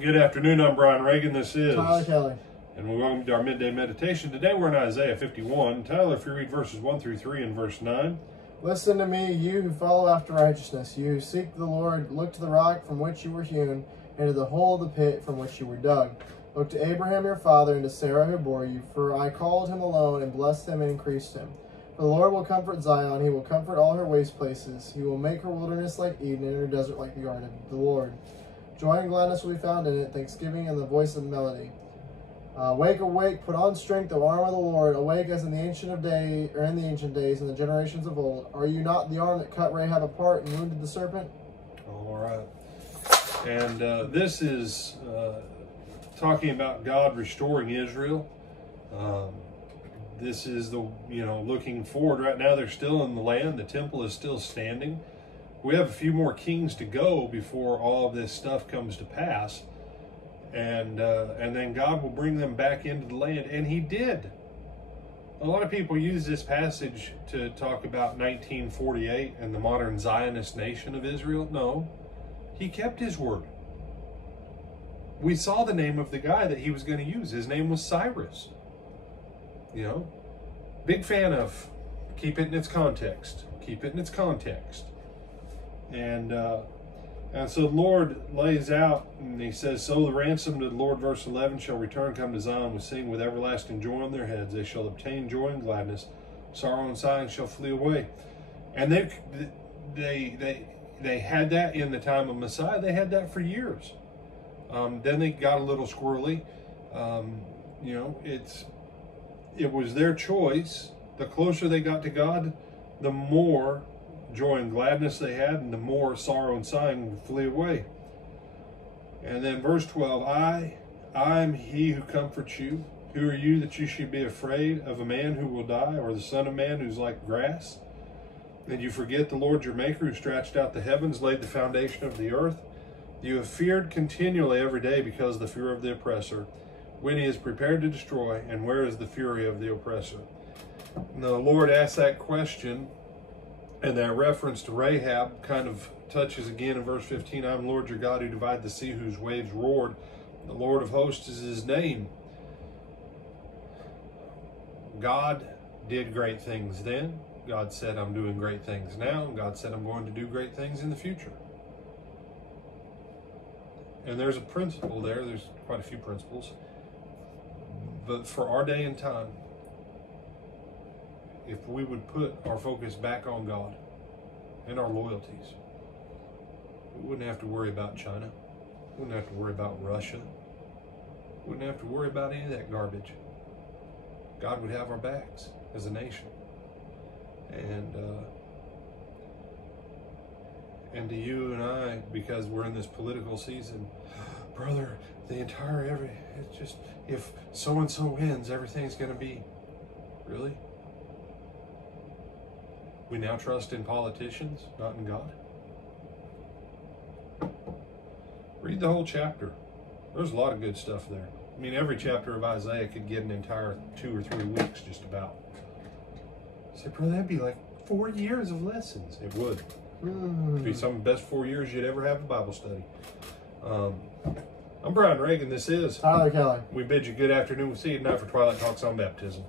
Good afternoon, I'm Brian Reagan. This is Tyler Kelly. And we welcome to our midday meditation. Today we're in Isaiah 51. Tyler, if you read verses 1 through 3 and verse 9. Listen to me, you who follow after righteousness, you who seek the Lord, look to the rock from which you were hewn, and to the hole of the pit from which you were dug. Look to Abraham your father, and to Sarah who bore you, for I called him alone, and blessed him, and increased him. For the Lord will comfort Zion, he will comfort all her waste places. He will make her wilderness like Eden, and her desert like the garden of the Lord. Joy and gladness will be found in it, thanksgiving and the voice of melody. Awake, awake, put on strength, O arm of the Lord. Awake as in the ancient days, in the generations of old. Are you not the arm that cut Rahab apart and wounded the serpent? All right. And this is talking about God restoring Israel. This is looking forward. Right now they're still in the land. The temple is still standing. We have a few more kings to go before all of this stuff comes to pass. And then God will bring them back into the land. And he did. A lot of people use this passage to talk about 1948 and the modern Zionist nation of Israel. No, he kept his word. We saw the name of the guy that he was going to use. His name was Cyrus. Big fan of keep it in its context. Keep it in its context. And so the Lord lays out, and he says, so the ransom to the Lord, verse 11, shall return, come to Zion, with sing with everlasting joy on their heads. They shall obtain joy and gladness. Sorrow and sighing shall flee away. And they had that in the time of Messiah. They had that for years. Then they got a little squirrely. It was their choice. The closer they got to God, the more joy and gladness they had, and the more sorrow and sighing would flee away. And then verse 12, I am he who comforts you. Who are you that you should be afraid of a man who will die, or the son of man who's like grass? And you forget the Lord your maker, who stretched out the heavens, laid the foundation of the earth. You have feared continually every day because of the fear of the oppressor, when he is prepared to destroy. And where is the fury of the oppressor? And the Lord asked that question. And that reference to Rahab kind of touches again in verse 15. I am Lord your God, who divided the sea, whose waves roared. The Lord of hosts is his name. God did great things then. God said, I'm doing great things now. And God said, I'm going to do great things in the future. And there's a principle there. There's quite a few principles. But for our day and time, if we would put our focus back on God and our loyalties, we wouldn't have to worry about China. We wouldn't have to worry about Russia. We wouldn't have to worry about any of that garbage. God would have our backs as a nation. And to you and I, because we're in this political season, brother, it's just, if so-and-so wins, everything's going to be, really? We now trust in politicians, not in God? Read the whole chapter. There's a lot of good stuff there. I mean, every chapter of Isaiah could get an entire 2 or 3 weeks just about. You say, bro, that'd be like 4 years of lessons. It would. It'd be some of the best 4 years you'd ever have a Bible study. I'm Brian Reagan. This is Tyler Kelly. We bid you good afternoon. We'll see you tonight for Twilight Talks on Baptism.